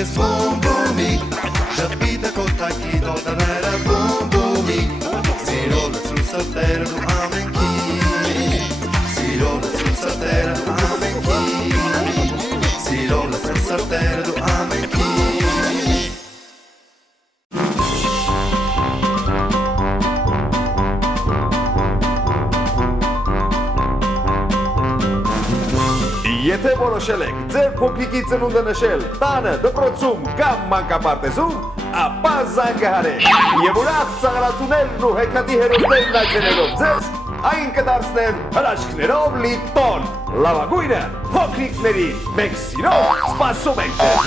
ես բումբումի Ժպիտը կոտակի դոտաները բումբումի Սիրո լծրու սրտերը դու ամենքի Սիրո լծրու սրտերը դու ամենքի Սիրո լծրու սրտերը դու ամենքի Եթե որոշել եք ձեր փոքրիկի ծնունդը նշել տանը, դպրոցում կամ մանկապարտեզում, ապա զանգահարեք եւ ուրախ ծաղրացուներն ու հեքիաթի հերոսներն այցելելով ձեզ այն կդարձնեն հրաշքներով լի տոն։ Լավագույնը փոքրիկների մենք սիրով սպասում ենք ձեզ։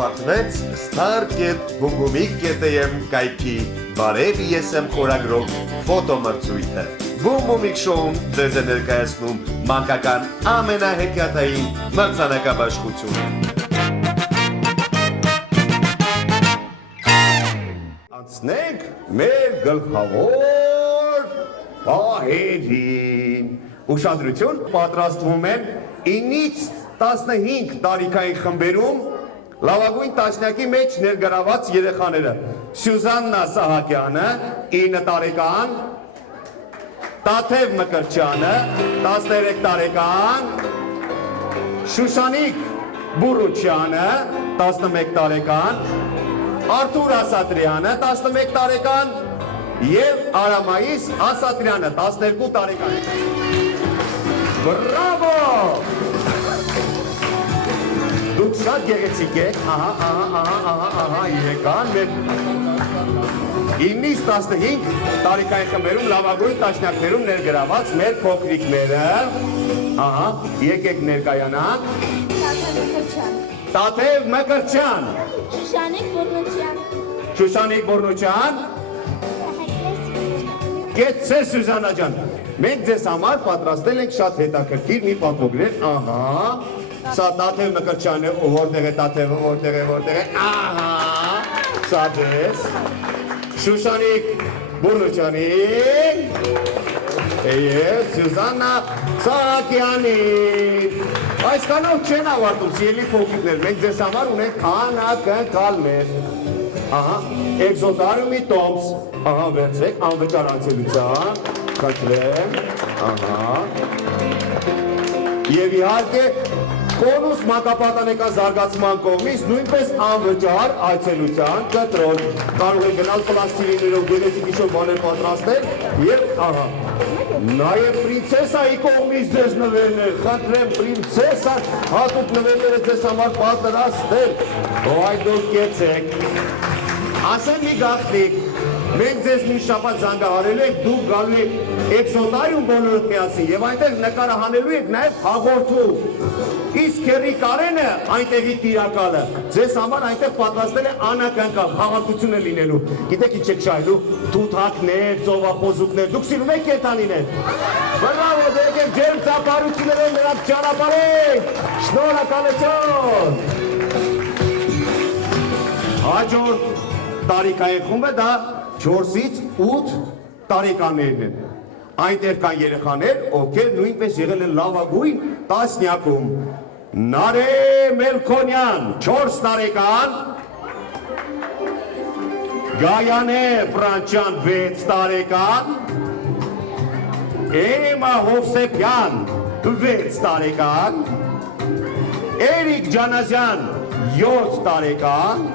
Ավարտվեց star.bumumik.am կայքի բարև ես եմ խորագրով ֆոտոմրցույթը։ Բումումիկ շոուն ձեզ է ներկայացնում մանկական ամենահեքիաթային մրցանակաբաշխությունը։ Անցնենք մեր գլխավոր պահերին։ Ուշադրություն, պատրաստվում են 9-ից 15 տարիքային խմբերում լավագույն տասնյակի մեջ ներգրաված երեխաները Սյուզաննա Սահակյանը 9 տարեկան, Տաթև Մկրտչյանը 13 տարեկան, Շուշանիկ Բուրուչյանը 11 տարեկան, Արթուր Ասատրյանը 11 տարեկան եւ Արամայիս Ասատրյանը 12 տարեկան։ Բրավո! Դուք շատ գեղեցիկ եք, ահա, եկան մեր 9-ից 15 տարիքային խմբերում լավագույն տասնյակներում ներգրաված մեր փոքրիկները, ահա, եկեք ներկայանանք, Տաթև Մկրտչյան, Շուշանիկ Բուրնուչյան, Գեցցե Սյուզաննա ջան, մենք ձեզ համար պատրաստել ենք շատ հետաքրքիր մի պատվոգրեր, ահա, Սա Տաթև Մկրտչյանը, որտեղ է Տաթևը, որտեղ է, ահա, սա ձեզ, Շուշանիկ Բուրնուչյանին, և Սյուզաննա Սահակյանին, այսքանով չեն ավարտում, սիրելի փոքրիկներ, մենք ձեզ համար ունենք անակնկալներ, ահա, էկզոտարիումի տոմս, ահա, վերցրեք, անվճար անցելության, խնդրեմ, ահա, և իհարկե, Կոնուս մանկապարտանեկան զարգացման կողմից նույնպես անվճար այցելության կտրոն կարող է գնալ պլաստիլիներով գեղեցիկ ինչ-որ բաներ պատրաստել եւ ահա նաեւ պրինցեսայի կողմից ձեզ նվերներ խնդրեմ պրինցեսան հատուկ նվերները ձեզ համար պատրաստել այ դուք կեցեք ասեմ մի գաղտնիք մենք ձեզ մի շաբաթ զանգահարելու ենք դուք գալու եք էկզոտարիում բոլորդ միասին եւ այնտեղ նկարահանելու եք նաեւ հաղորդում Իսկ քերի Կարենը այնտեղի տիրակալը ձեզ համար այնտեղ պատրաստել է անակնկալ խաղաղությունը լինելու։ Գիտեք ինչ եք շահելու թութակներ, ծովախոզուկներ, դուք սիրում եք կենդանիներ։ Բրավո, դեք եք ջերմ ծափարություններով նրանց ճանապարհեք։ Շնորհակալություն։ Հաջորդ տարիքային խումբը դա 4-ից 8 տարեկաններն են։ Այնտեղ կան երեխաներ, ովքեր նույնպես եղել են լավագույն տասնյակում։ Նարե Մելքոնյան, 4 տարեկան, Գայանե Ֆրանչյան, 6 տարեկան, Էմա Հովսեփյան, 6 տարեկան, Էրիկ Ջանազյան, 7 տարեկան,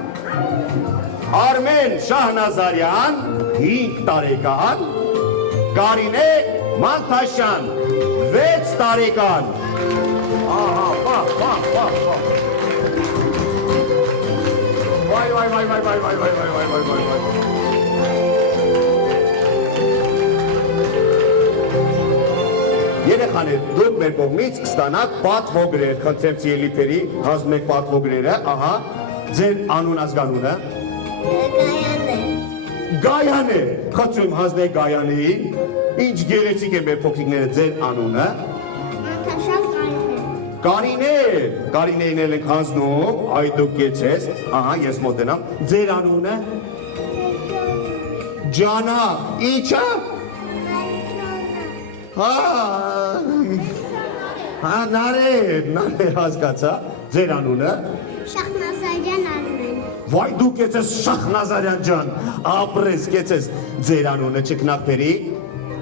Արմեն Շահնազարյան, 5 տարեկան, Կարինե Մանթաշյան, 6 տարեկան, ահա, վայ, Երեխաներ, դուք մեր կողմից կստանաք պատվոգրեր, խնդրեմ սիրելի հանձնում եք պատվոգրերը, ահա, ձեր անուն ազգանունը, Գայանե, խնդրում հանձնեք Գայանեին, ինչ գեղեցիկ է մեր փոքրիկները ձեր անունը, Կարինեին էլ ենք հանձնում, այ դուք կեցես, ահա ես մոտենամ, ձեր անունը, Ջանա, ինչա, նարեր հասկացա, ձեր անունը, Շախնազարյան Արմեն։ վայ դու կեցես Շախնազարյան ջան, ապրես կեցես, ձեր անունը չկնապերի,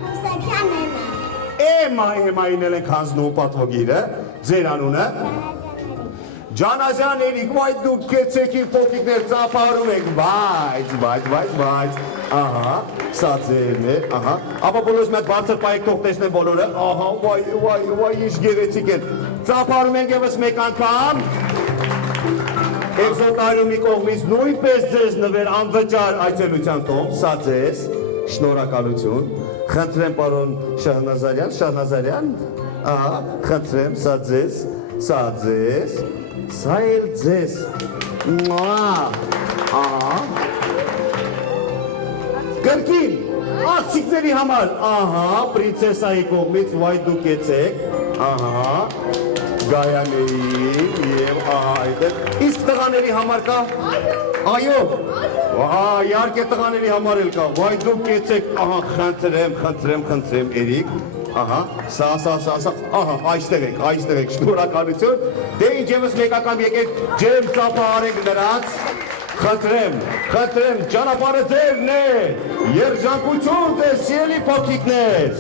Հուսակյան Էմա։ Էմային էլ ենք հանձնում պատվոգիրը, ձեր անունը, Ջանազյան Էրիկ, վայ դու կեցեք իմ փոքրիկներ ծափարում եք, բայց, ահա, սա ձերն է, ահա, ապա բոլորս մի հատ բարձր պայեք թող տեսնեն բոլորը, ահա, վայ, ինչ գեղեցիկ են, ծափարում ենք ևս մեկ անգամ, Էքզոտարիումի կողմից նույնպես ձեզ նվեր անվճար այցելության տոն, սա ձեզ, շնորհակալություն, խնդրեմ պարոն Շահնազարյան, ահա, խնդրեմ, սա ձեզ, սա էլ ձեզ, ահա, կրկին, աղջիկների համար, ահա, պրինցեսայի կողմից վայ դուք եցեք, ահա, Գայանեին և ահա այդել, իսկ տղաների համար կա, այո, իհարկե տղաների համար էլ կա, վայ դուք կեցեք, ահա, խնդրեմ, Էրիկ, ահա, սա, ահա, այստեղ եք, շնորհակալություն, դե ինչ ևս մեկ անգամ եկեք ջերմ ծափահարեք նրանց, խնդրեմ, ճանապարհը ձերն է, երջանկություն ձեզ սիրելի փոքրիկներ։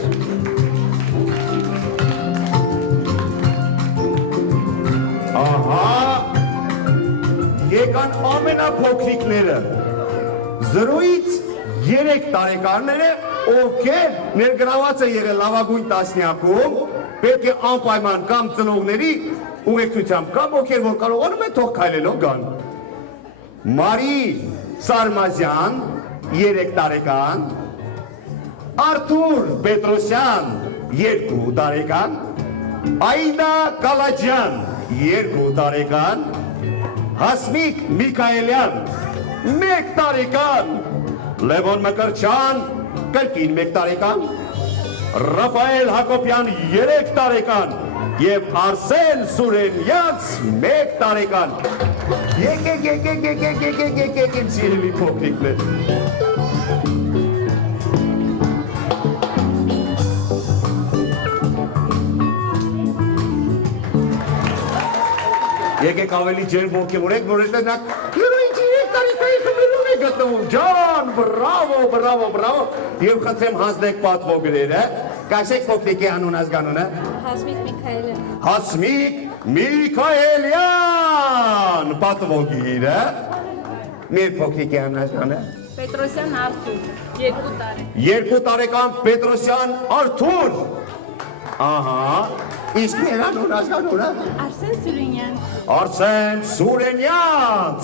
Ահա, եկան ամենափոքրիկները, 0-ից 3 տարեկանները, ովքեր ներգրաված է եղել լավագույն տասնյակում, պետք է անպայման կամ ծնողների ուղեկցությամբ, կամ ովքեր որ կարողանում են թող քայլելով գան։ Մարի Սարմազյան, 3 տարեկան, Արթուր Պետրոսյան, 2 տարեկան, Այդա Կալաջյան, 2 տարեկան, Հասմիկ Միքայելյան, 1 տարեկան, Լևոն Մկրչյան, կրկին 1 տարեկան, Ռաֆայել Հակոբյան 3 տարեկան և Արսեն Սուրենյաց 1 տարեկան։ Եկեք իմ սիրելի փոքրիկներ։ Եկեք ավելի ջերմ ոգևորեք, որովհետև նա ինչ 3 տարեկանի խմբերում է գտնվում, ջան, բրավո, և խնդրեմ հանձնեք պատվոգրերը, կասեք փոքրիկի անուն ազգանունը։ Հասմիկ Միքայելյան, պատվոգիրը, մեր փոքրիկի անուն ազգանը։ Պետրոսյան Արթուր, 2 տարեկան։ 2 տարեկան Պետրոսյան Արթուր, ահա, իսկ մեր անուն ազգանունը։ Արսեն Սուրենյան։ Արսեն Սուրենյաց,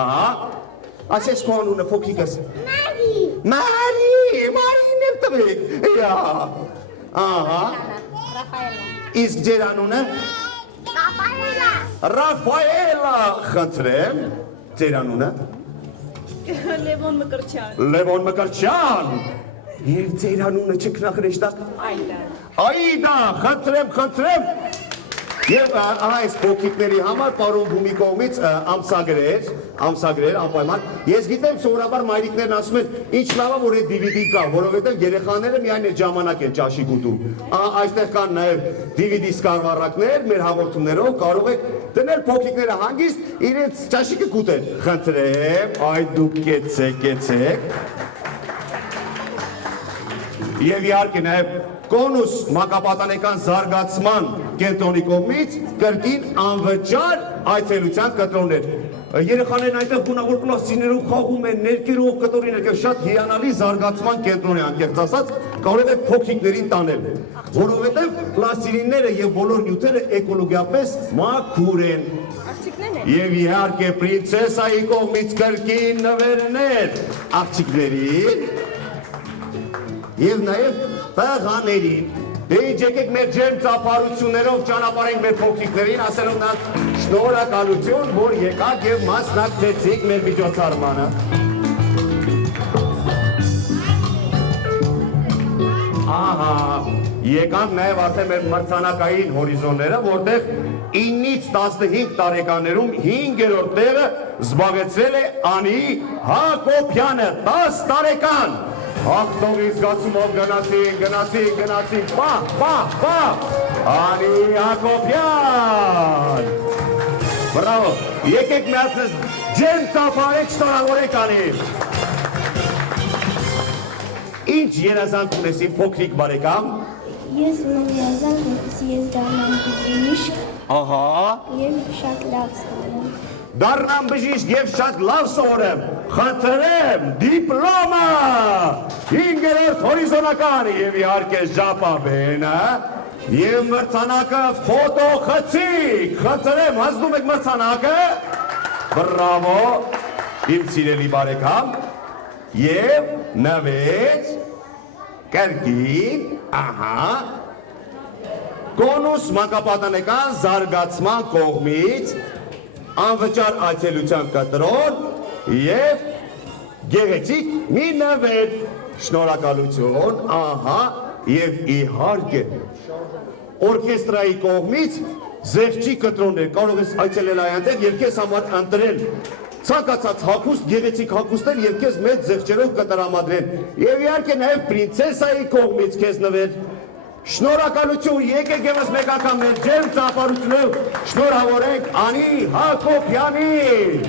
ահա, ասես քո անունը փոքրիկս։ Մարին էլ տվեք, ահա, իսկ ձեր անունը։ Ռաֆայելա, խնդրեմ, ձեր անունը։ Լևոն Մկրչյան, և ձեր անունը չքնախրեշտակ։ Այդա, խնդրեմ, և ահա այս փոքրիկների համար պարոն Բումի կողմից ամսագրեր, անպայման, ես գիտեմ սովորաբար մայրիկներն ասում են, ինչ լավ է, որ այդ DVD կա, որովհետև երեխաները միայն այդ ժամանակ են ճաշիկ ուտում, այստեղ կան նաև DVD սկարվառակներ, մեր հաղորդումներով կարող եք դնել փոքրիկները հանգիստ իրենց ճաշիկը կուտեն, խնդրեմ, այդ դուք կեցեք, և իհարկե նաև կոնուս մանկապատանեկան զարգացման կենտրոնի կողմից կրկին անվճար այցելության կտրոններ։ Երեխաներն այնտեղ գունավոր պլաստիկներով խաղում են, ներկերով, կտորի ներկեր, շատ հիանալի զարգացման կենտրոն է, անկեղծ ասած, կարող եք փոքրիկներին տանել, որովհետև պլաստիլինները և բոլոր նյութերը էկոլոգիապես մաքուր են։ Եվ իհարկե պրինցեսայի կողմից կրկին նվերներ աղջիկներին և նաև տղաներին, դե ինչ եկեք մեր ջերմ ծափարություններով ճանապարհենք մեր փոքրիկներին, ասելով նրանց շնորհակալություն, որ եկաք և մասնակցեցիք մեր միջոցառմանը։ Ահա, եկանք նաև արդեն մեր մրցանակային հորիզոնները, որտեղ 9-ից 15 տարեկաներում 5-րդ տեղը զբաղեցրել է Անի Հակոբյանը, 10 տարեկան։ Հաղթողի զգացումով գնացինք, պահ, Անի Հակոբյան։ Բրավո, եկեք միացնես ջերմ ծափարեք, շնորհավորեք Անին։ Ինչ երազանք ունես իմ փոքրիկ բարեկամ։ Ես ունեմ երազանք, որպեսզի ես դառնամ բժիշկ Ահա, եւ շատ լավ սովորեմ։ դառնամ բժիշկ եւ շատ լավ սովորեմ։ Խնդրեմ դիպլոմը 5-րդ հորիզոնական եւ իհարկե ժապավենը եւ մրցանակը ֆոտոխցիկ։ Խնդրեմ հասնում եք մրցանակը։ Բրավո, իմ սիրելի բարեկամ։ Եվ նվեր, կրկին, ահա, կոնուս մանկապատանեկան զարգացման կողմից անվճար այցելության կտրոն և գեղեցիկ մի նվեր, շնորհակալություն, ահա, և իհարկե, օրքեստրայի կողմից զեղչի կտրոններ, կարող ես այցելել այնտեղ և քեզ համար ընտրել ցանկացած հագուստ, գեղեցիկ հագուստներ եւ քեզ մեծ զեղչերով կտրամադրեն։ Եվ իհարկե նաեւ պրինցեսայի կողմից քեզ նվեր։ Շնորհակալություն, եկեք եւս մեկ անգամ մեր ջերմ ծափարությունով շնորհավորենք Անի Հակոբյանին։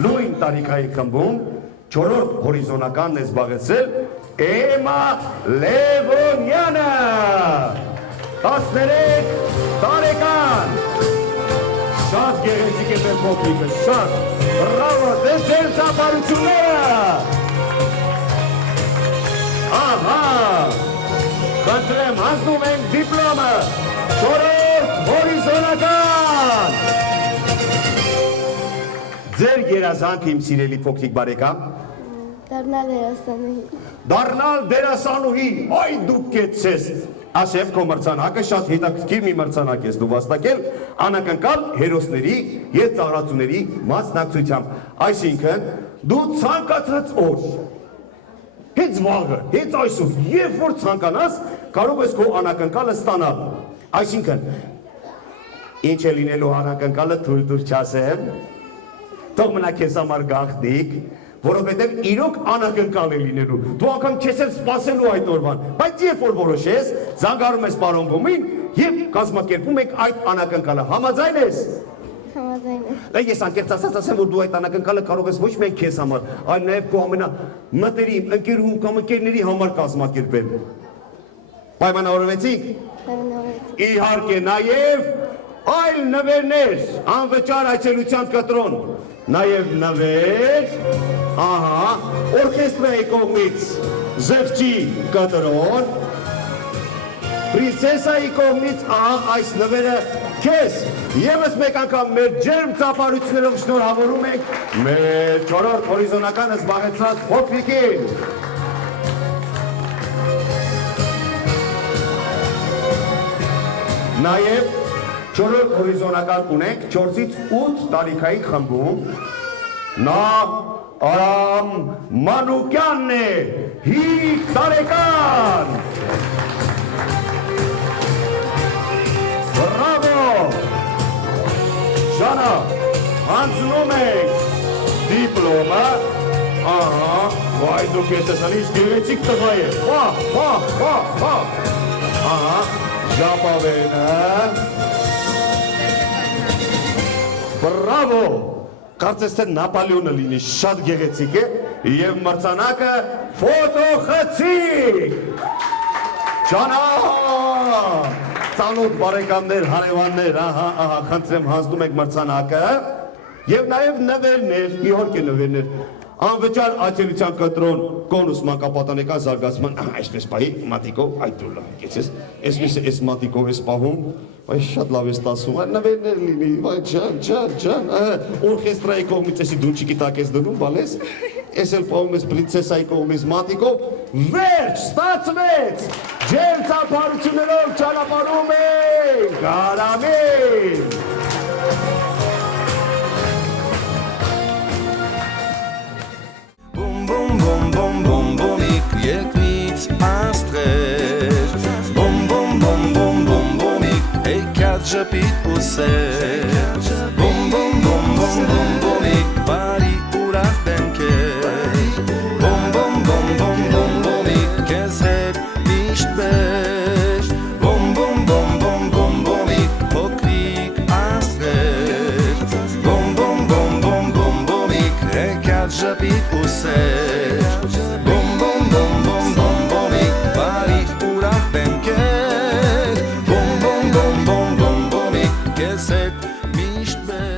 Նույն տարիքային խմբում 4-րդ հորիզոնականն է զբաղեցրել Էմա Լևոնյանը։ 13 տարեկան, շատ գեղեցիկ է մեր փոքրիկը, շատ, բրավո, դες ձեր ծափարությունները, ահա, խնդրեմ, հասնում ենք դիպլոմը, 4-րդ հորիզոնական, ձեր երազանք իմ սիրելի փոքրիկ բարեկամ, դառնալ դերասանուհի, այ դուք կեցես, ասև քո մրցանակը շատ հետաքրքիր մի մրցանակ ես դու վաստակել անակնկալ հերոսների եւ ծառայությունների մասնակցությամբ, այսինքն դու ցանկացած օր, հենց վաղը, հենց այսօր, երբ որ ցանկանաս, կարող ես քո անակնկալը ստանալ, այսինքն ինչ է լինելու անակնկալը թույլ չասեմ, թող մնա քեզ համար գաղտնիք, որովհետև իրոք անակնկալ է լինելու, դու անգամ չես էլ սպասելու այդ օրվան, բայց երբ որ որոշես, զանգարում ես պարոն Բոմին և կազմակերպում եք այդ անակնկալը, համաձայն ես։ Համաձայն եմ։ Ես անկեղծ ասեմ, որ դու այդ անակնկալը կարող ես ոչ միայն քեզ համար, այլ նաև քո ամենամտերիմ ընկերուհու կամ ընկերների համար կազմակերպել։ Պայմանավորվեցիք։ Իհարկե նաև այլ նվերներ, անվճար այցելության կտրոն, նաև նվեր, ահա, օրքեստրայի կողմից զեղչի կտրոն, պրինցեսայի կողմից ահա այս նվերը քեզ եւս մեկ անգամ մեր ջերմ ծափարություններով շնորհավորում ենք մեր 4-րդ հորիզոնականը զբաղեցրած փոքրիկին։ Նաև 4-րդ հորիզոնական ունենք 4-ից 8 տարիքային խմբում, նա Արամ Մանուկյանն է, 5 տարեկան։ Բրավո, Ժանա, հանձնում ենք դիպլոմը, ահա, վայ դուք ես ասան ինչ գեղեցիկ տղա է, ահա, ժապավենը, բրավո, կարծես թե Նապոլեոնը լինի, շատ գեղեցիկ է, և մրցանակը ֆոտոխցիկ, Ժանա, ծանոթ բարեկամներ, հարևաններ, ահա, խնդրեմ հանձնում եք մրցանակը, և նաև նվերներ, իհարկե նվերներ, անվճար այցելության կտրոն կոնուս մանկապատանեկան զարգացման, այսպես պահի մատիկով, այդ դու լավ կեցես, այսպես մատիկով ես պահում, բայց շատ լավ ես տասում, նվերներ լինի, ջան, օրքեստրայի կողմից էսի դունչիկի տակ ես դնում, բալես, ես էլ պահում ես պրինցեսայի կողմից մատիկով, վերջ, ստացվեց, ջերմ ծափարություններով ճանապարհում ենք, Արամին։ Boom bum bum bum bum bumիկ երկնից աստղեր Bum bum bum bum bum bumիկ հեքիաթ ժպիտ ու սեր Bum bum bum bum bum bumիկ բարի ուրախ դեմքեր Bum bum bum bum bum bumիկ քեզ հետ միշտ բեր Bum bum bum bum bum bumիկ փոքրիկ աստղեր Bum bum bum bum bum bumիկ հեքիաթ ժպիտ ու սեր Bum bum bum bum bum bumիկ բարի ուրախ դեմքեր Bum bum bum bum bum bumիկ քեզ հետ միշտ բեր